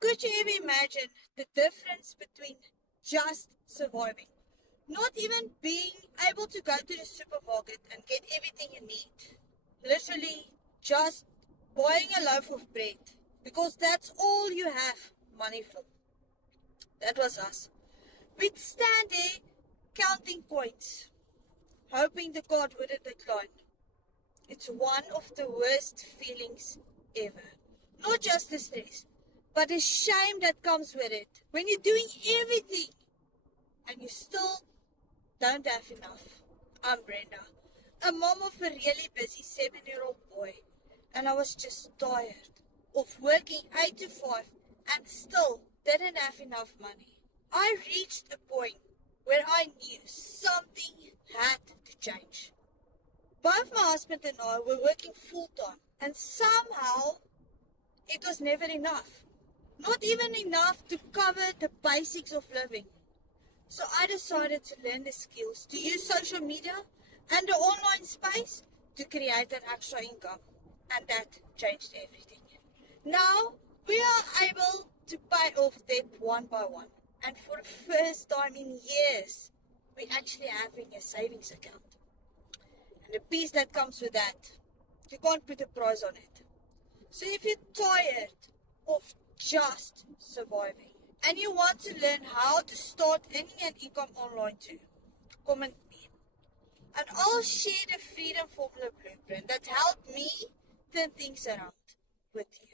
Could you ever imagine the difference between just surviving, not even being able to go to the supermarket and get everything you need, literally just buying a loaf of bread because that's all you have money for? That was us. We'd stand there counting coins, hoping the card wouldn't decline. It's one of the worst feelings ever. Not just the stress, but the shame that comes with it. When you're doing everything and you still don't have enough. I'm Brenda, a mom of a really busy 7-year-old boy, and I was just tired of working 8 to 5 and still didn't have enough money. I reached a point where I knew something had to change. Both my husband and I were working full-time, and somehow it was never enough. Not even enough to cover the basics of living. So I decided to learn the skills to use social media and the online space to create an extra income. And that changed everything. Now we are able to pay off debt one by one. And for the first time in years, we actually having a savings account. And the peace that comes with that, you can't put a price on it. So if you're tired of just surviving and you want to learn how to start earning an income online too, comment me. And I'll share the Freedom Formula blueprint that helped me turn things around with you.